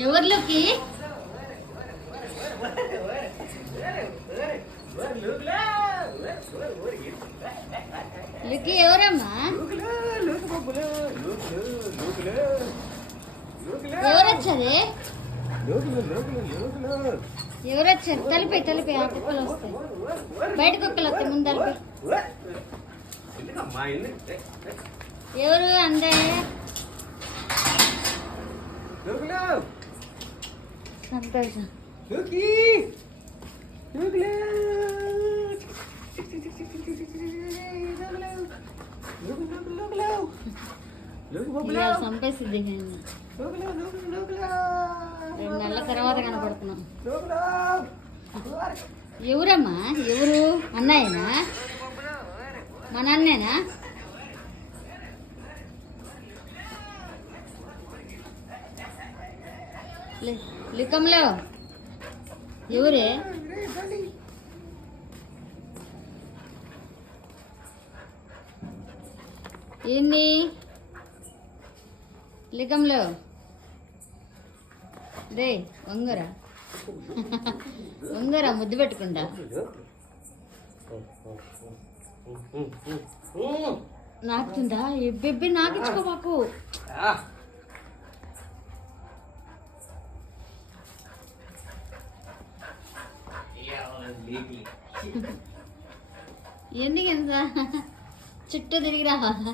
ఎవరిలోకి లుకి ఎవరమ్మా? ఎవరొచ్చారే? ఎవరొచ్చారు? తలిపే ఆ కుక్కలు వస్తాయి, బయట కుక్కలు వస్తాయి. ముందు తలిపే. ఎవరు అందే? సంతోషం. సంపేసింది. 2 నెలల తర్వాత కనపడుతున్నాం. ఎవరమ్మా? ఎవరు? అన్నయ్యనా? మన అన్నేనా? లికంలో ఎవరే? ఏంది లికంలో? రే వంగరా వంగరా, ముద్దు పెట్టుకుంటా. నాకుతుందా? బెబ్బి నాకిచ్చుకో మాకు. ఎందుకు ఎంత చుట్టూ తిరిగి రావాలా?